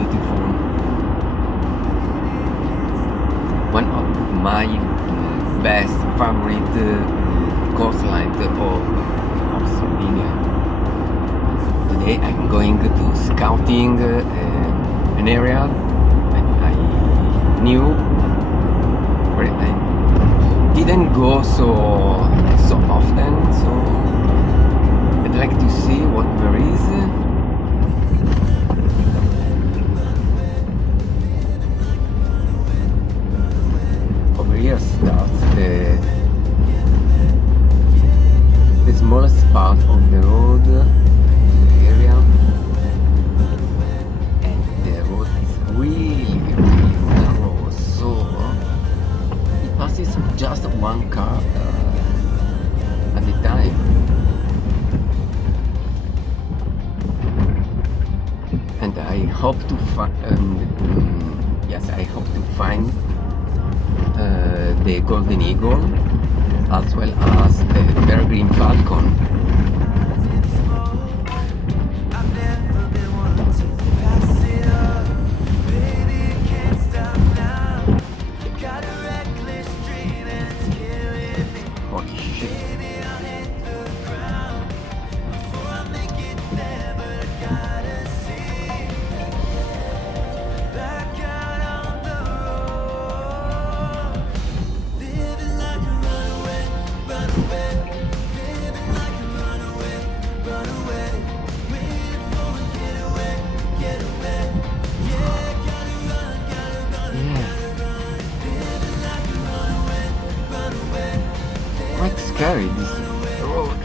beautiful. One of my best favorite coastlines of Sardinia. Today I'm going to scouting an area that I knew, where I didn't go so often, so I'd like to see what there is. Over here starts the smallest part of the road area, and the road is really narrow, so it passes just one car at a time. And I hope to find, I hope to find the golden eagle, as well as the peregrine falcon. Holy shit. Quite scary, this road.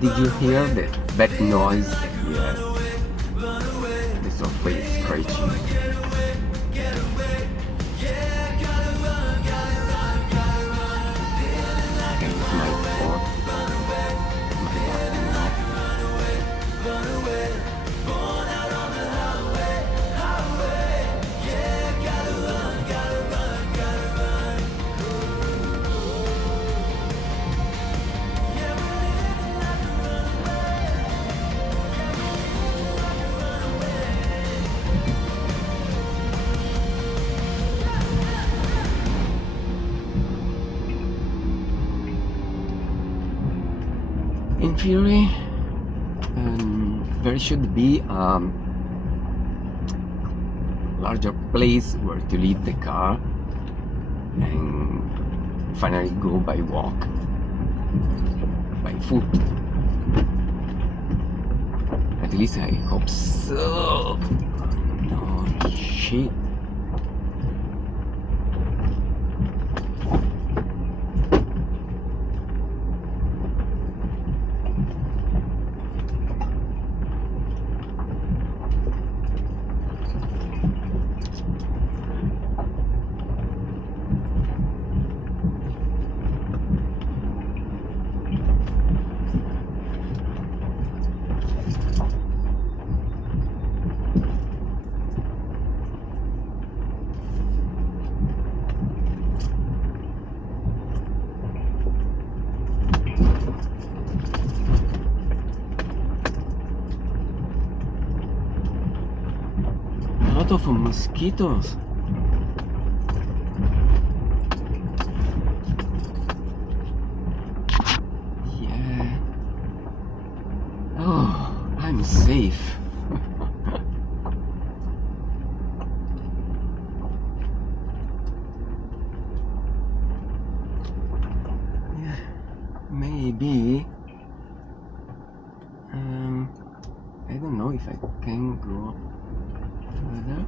Did you hear that noise? Yes. The software is scratching. Okay, it's my fault. My button now. In theory, there should be a larger place where to leave the car and finally go by walk, by foot. At least I hope so. Oh shit. A lot of mosquitoes. Yeah. Oh, I'm safe. Yeah, maybe. I don't know if I can go further.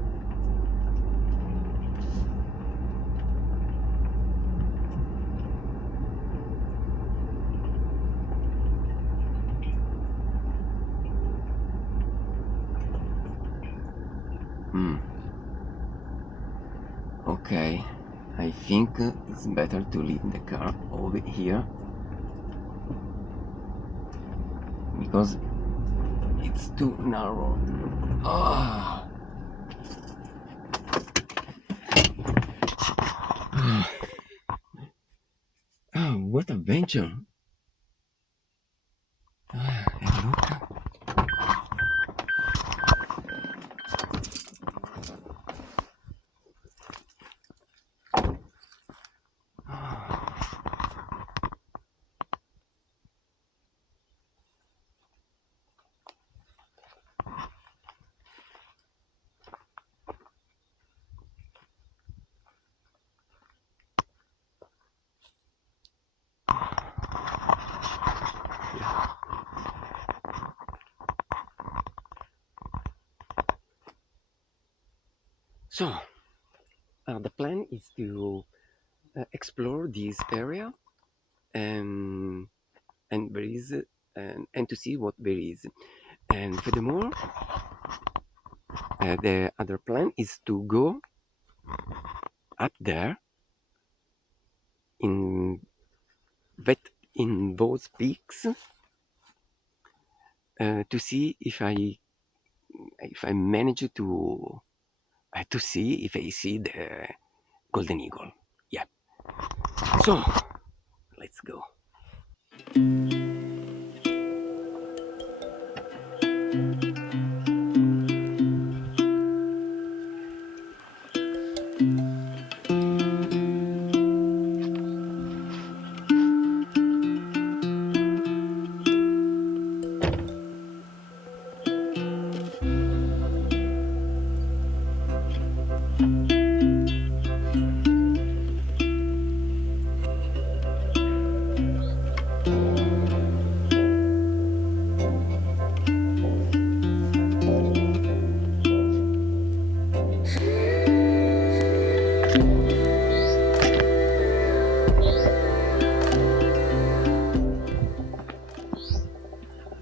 Okay, I think it's better to leave the car over here because it's too narrow. Ah. Oh, what adventure! Have a look. So, the plan is to explore this area and there is and to see what there is. And furthermore, the other plan is to go up there in that in those peaks to see if I manage to see if I see the golden eagle. Yeah. So let's go.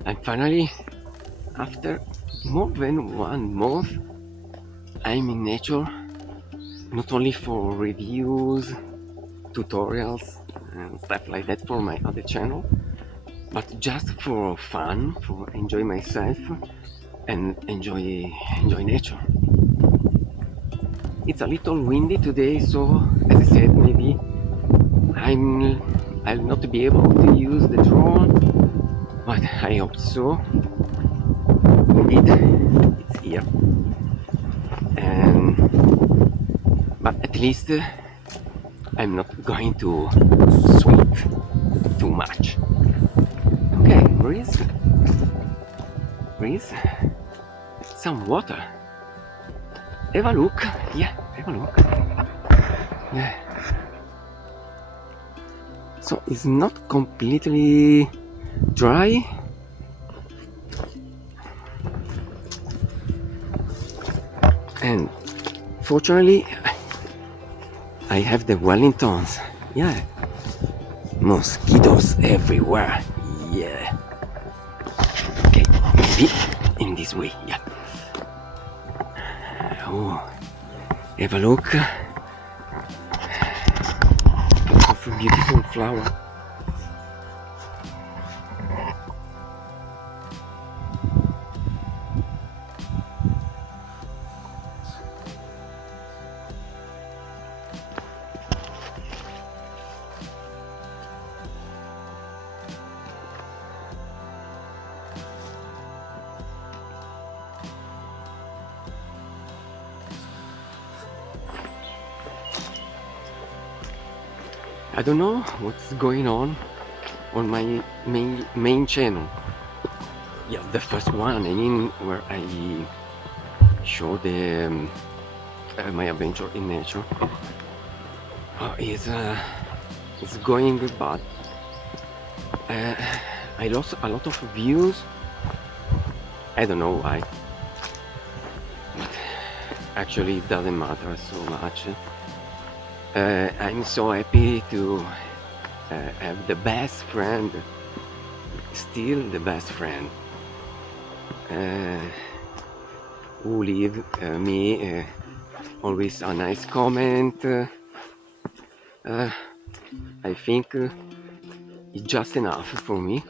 And finally, after more than 1 month, I'm in nature, not only for reviews, tutorials, and stuff like that for my other channel, but just for fun, for enjoy myself and enjoy nature. It's a little windy today, so as I said, maybe I'll not be able to use the drone, but I hope so. Indeed, it's here, and but at least I'm not going to sweat too much. Okay, there is some water. Have a look. Yeah, have a look. Yeah. So it's not completely dry. And fortunately, I have the Wellingtons. Yeah. Mosquitoes everywhere. Yeah. Okay, maybe in this way. Yeah. Oh, have a look. Lots of beautiful flower. I don't know what's going on my main channel. Yeah, the first one, I mean, where I show the my adventure in nature. It's going bad. I lost a lot of views. I don't know why, but actually it doesn't matter so much. I'm so happy to have the best friend, still the best friend, who leave me always a nice comment. I think it's just enough for me,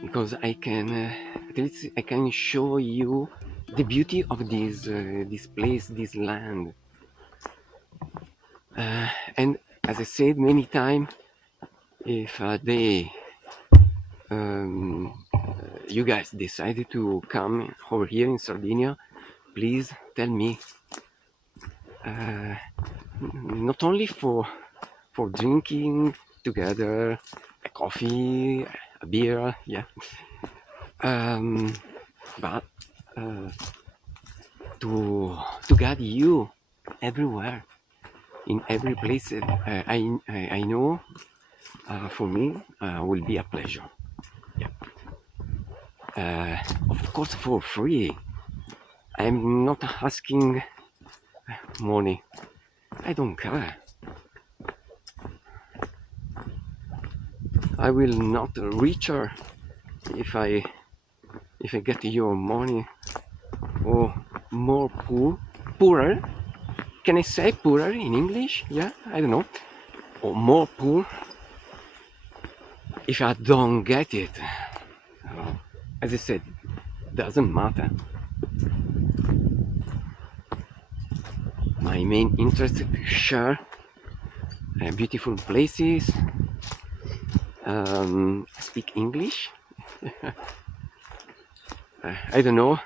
because I can at least I can show you the beauty of this place, this land. And as I said many times, if you guys decided to come over here in Sardinia, please tell me. Not only for drinking together, a coffee, a beer, yeah, but to get you everywhere, in every place. I know for me will be a pleasure. Yeah. Of course, for free. I'm not asking money. I don't care. I will not richer if I get your money, or more poorer. Can I say poorer in English? Yeah, I don't know. Or more poor if I don't get it. As I said, doesn't matter. My main interest is to share beautiful places, speak English. I don't know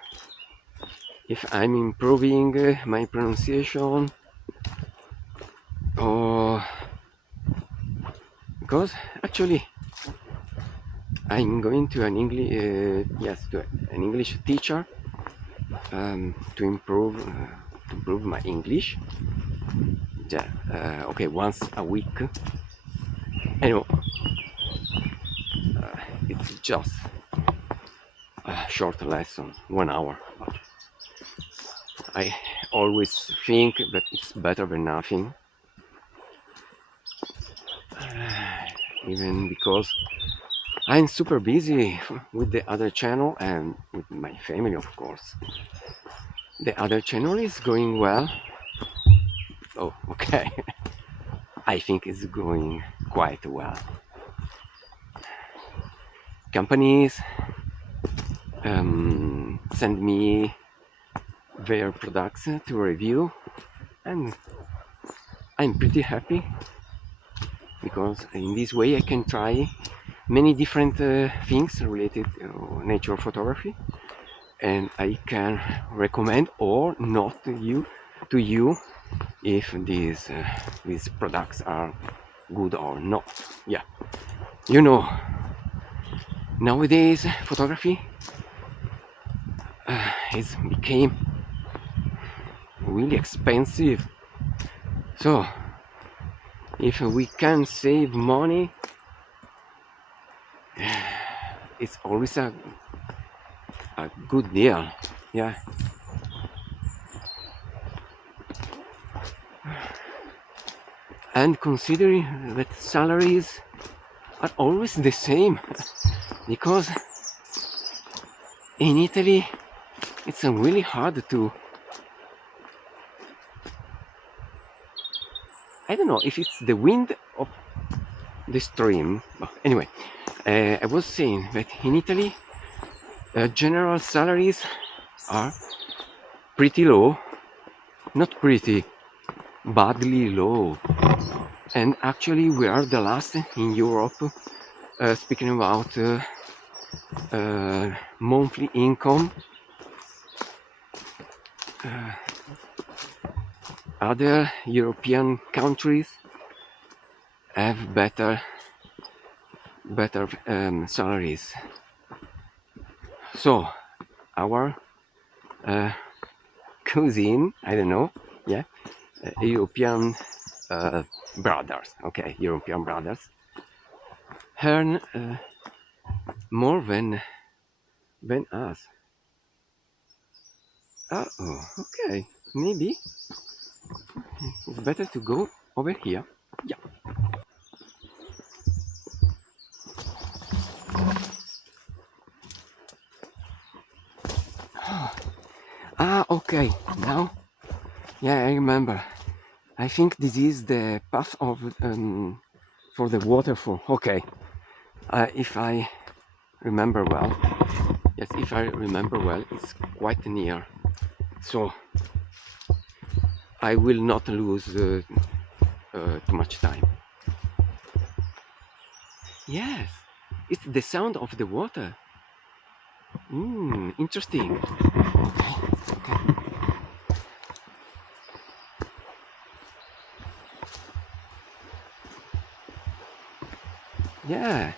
if I'm improving my pronunciation, or because actually I'm going to an English teacher to improve my English. Yeah, okay, once a week. I know it's just a short lesson, 1 hour, but I always think that it's better than nothing, even because I'm super busy with the other channel and with my family, of course. The other channel is going well. Oh, okay. I think it's going quite well. Companies send me their products to review, and I'm pretty happy, because in this way I can try many different things related to nature photography, and I can recommend or not to you if these products are good or not. Yeah, you know, nowadays photography is became really expensive. So if we can save money, it's always a good deal. Yeah. And considering that salaries are always the same, because in Italy it's really hard to, I don't know if it's the wind of the stream, but anyway, I was saying that in Italy general salaries are pretty low, not pretty, badly low, and actually we are the last in Europe, speaking about monthly income. Other European countries have better salaries. So our cuisine, I don't know, yeah, European brothers, okay, European brothers earn more than us. Oh, okay, maybe it's better to go over here. Yeah. Okay, now, yeah, I remember. I think this is the path of for the waterfall. Okay, if I remember well, yes, if I remember well, it's quite near, so I will not lose too much time. Yes, it's the sound of the water. Interesting. Okay. Yeah.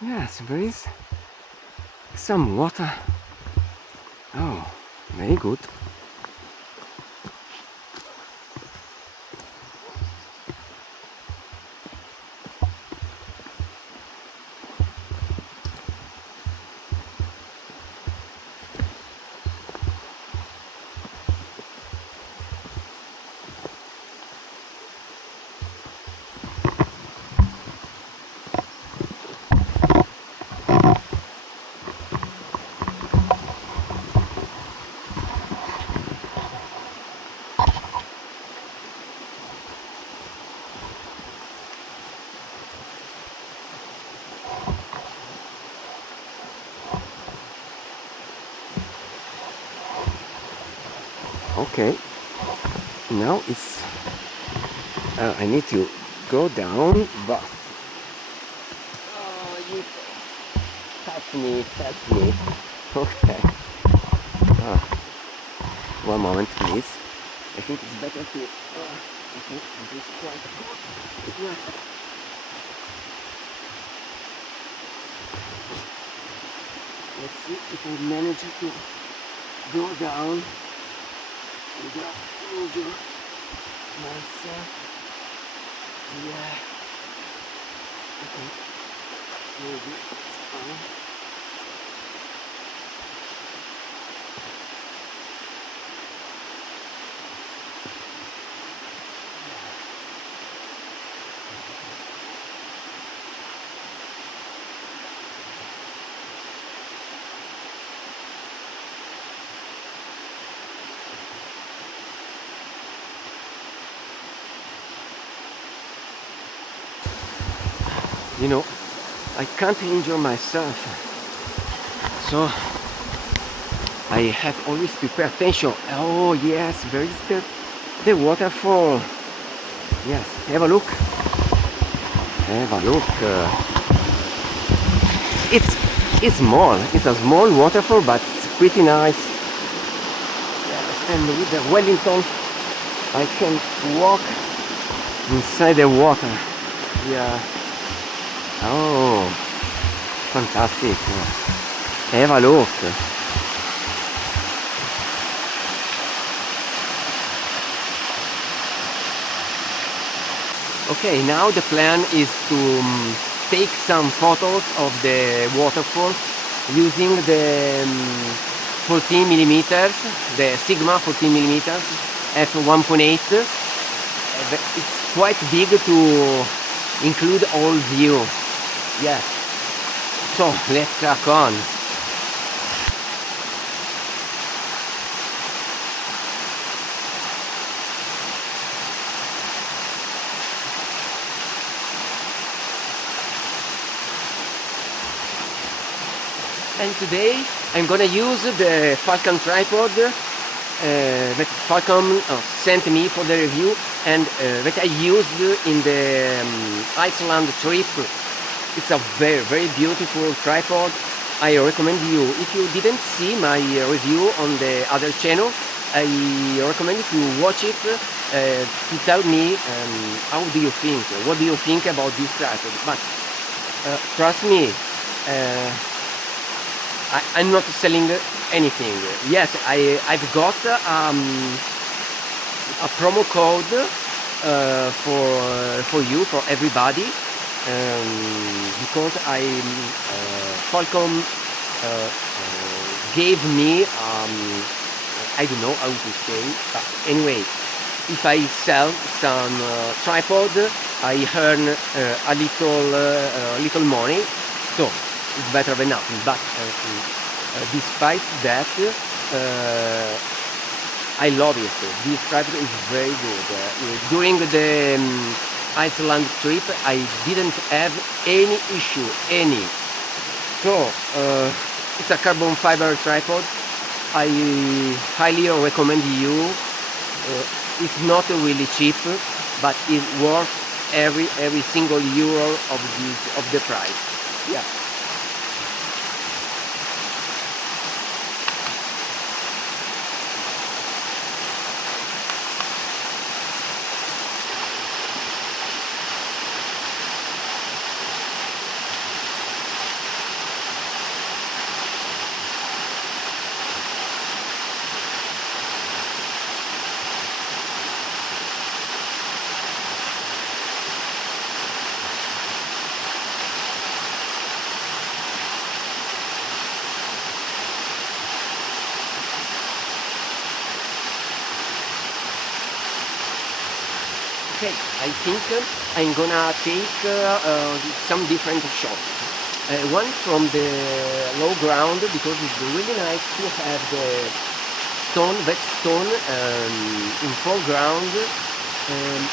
Yes, there is some water. Oh, very good. Okay, now it's I need to go down, but you touch me. Okay. One moment, please. I think it's better to. I think this is quite good. Yeah. Let's see if I manage to go down without injure myself. Yeah. Okay. Maybe it's fine. You know, I can't injure myself, so I have always to pay attention. Oh yes, there is the waterfall. Yes, have a look. Have a look. It's small. It's a small waterfall, but it's pretty nice. Yes, and with the Wellington, I can walk inside the water. Yeah. Oh, fantastic. Have a look. Okay, now the plan is to take some photos of the waterfall using the 14 millimeters, the Sigma 14 millimeters f1.8. It's quite big to include all view. Yeah. So let's crack on. And today I'm gonna use the Falcam tripod that Falcam sent me for the review, and that I used in the Iceland trip. It's a very beautiful tripod. I recommend you, if you didn't see my review on the other channel, I recommend you to watch it to tell me how do you think, what do you think about this tripod. But trust me, I'm not selling anything. Yes, I've got a promo code for you, for everybody, because Falcom gave me I don't know how to say, but anyway, if I sell some tripod, I earn a little money, so it's better than nothing. But despite that, I love it. This tripod is very good. During the Iceland trip, I didn't have any issue, any. So it's a carbon fiber tripod. I highly recommend you. It's not really cheap, but it's worth every single euro of the price. Yeah. Okay, I think I'm gonna take some different shots. One from the low ground, because it's really nice to have the stone, that stone in foreground.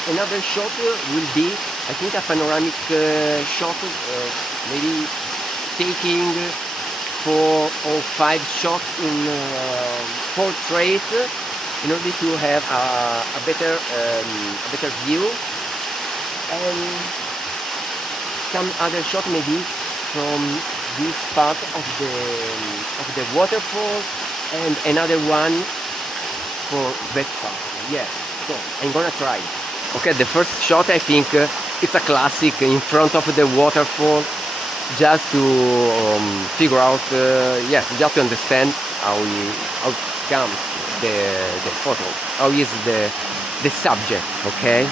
Another shot will be, I think, a panoramic shot, maybe taking 4 or 5 shots in portrait, in order to have a better view, and some other shot maybe from this part of the waterfall, and another one for that part. Yeah, so I'm gonna try. Okay, the first shot, I think it's a classic in front of the waterfall, just to figure out, yes, just to understand how comes the photo, how is the subject. Okay.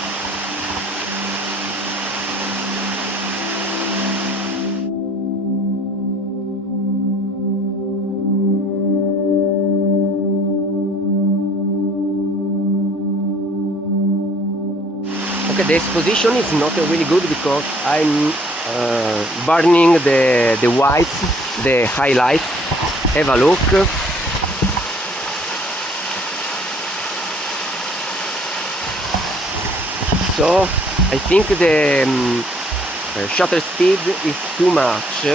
Okay, the exposition is not really good because I'm burning the whites, the highlights. Have a look. So I think the shutter speed is too much,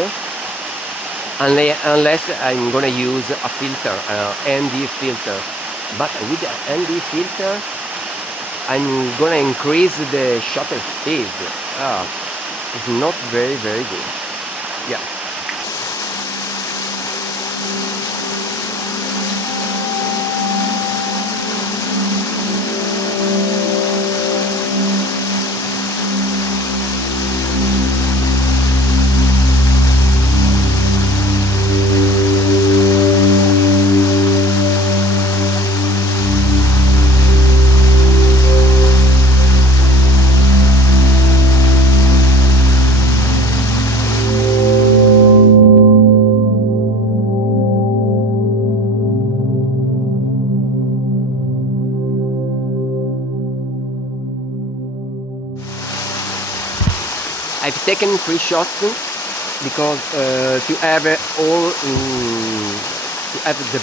unless I'm gonna use a filter, ND filter. But with the ND filter, I'm gonna increase the shutter speed. It's not very good. Yeah. I've taken 3 shots because to have all to have the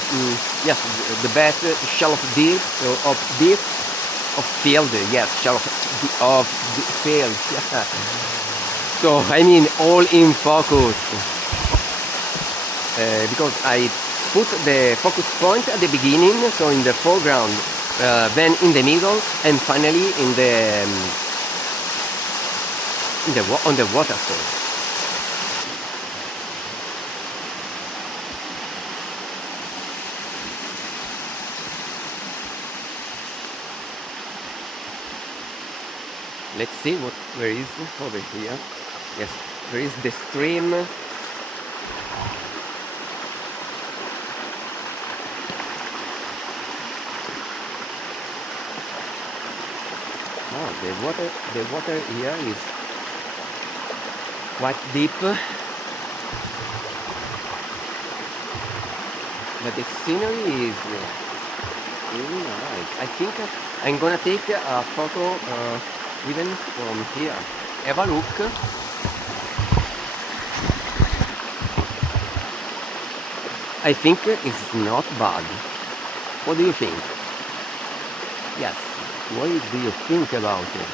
yes, the best shell of deep of field, yes, shell of the field. So I mean all in focus, because I put the focus point at the beginning, so in the foreground, then in the middle, and finally in the on the waterfall. Let's see where is over here. Yes, there is the stream. Oh, the water here is quite deep, but the scenery is really nice. I think I'm gonna take a photo even from here. Have a look. I think it's not bad. What do you think? Yes. What do you think about it?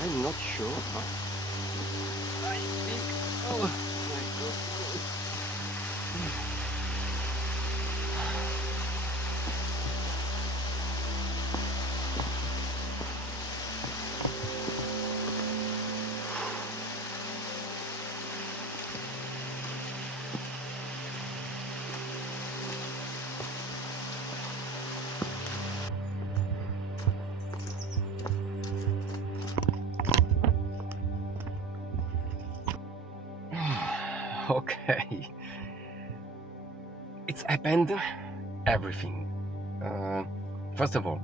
I'm not sure, but I think. Oh my goodness. Okay, it's happened everything. Uh, First of all,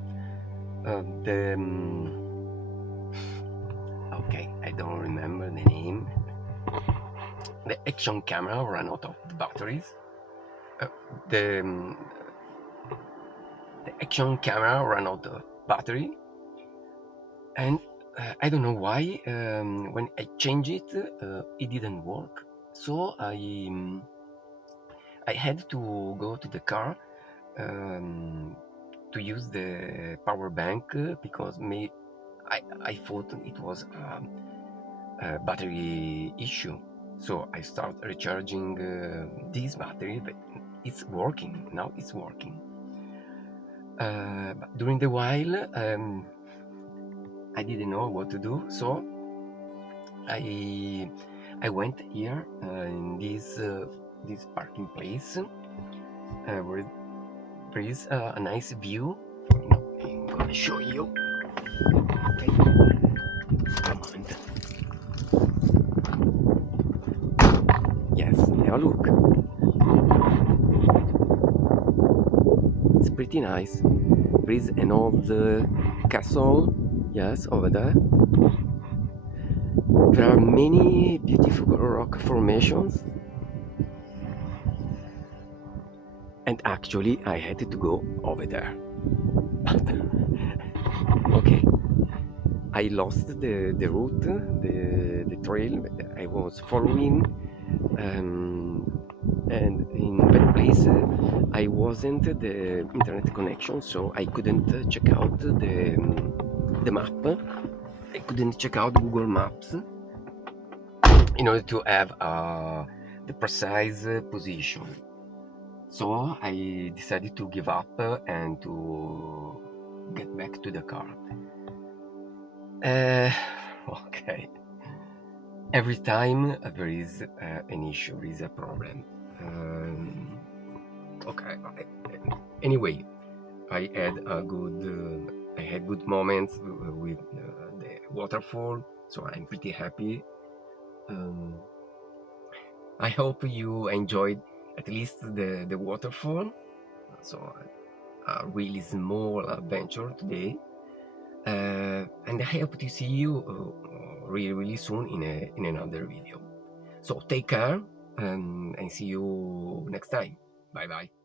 the okay, I don't remember the name. The action camera ran out of the batteries. Uh, the the action camera ran out of battery, and I don't know why. When I changed it, it didn't work. So I had to go to the car um, to use the power bank because I thought it was a battery issue. So I start recharging this battery, but it's working now. It's working. But during the while, I didn't know what to do, so I I went here in this parking place where there is a nice view. I'm gonna show you. Okay, a moment. Yes, now look. It's pretty nice. There is an old castle. Yes, over there. There are many beautiful rock formations, and actually, I had to go over there. But okay, I lost the route, the trail that I was following, and in that place I wasn't the internet connection, so I couldn't check out the map. I couldn't check out Google Maps in order to have the precise position. So I decided to give up and to get back to the car. Okay. Every time there is an issue, there is a problem. Okay. Anyway, I had good moments with the waterfall, so I'm pretty happy. I hope you enjoyed at least the waterfall. So a really small adventure today, and I hope to see you really soon in another video. So take care, and see you next time. Bye bye.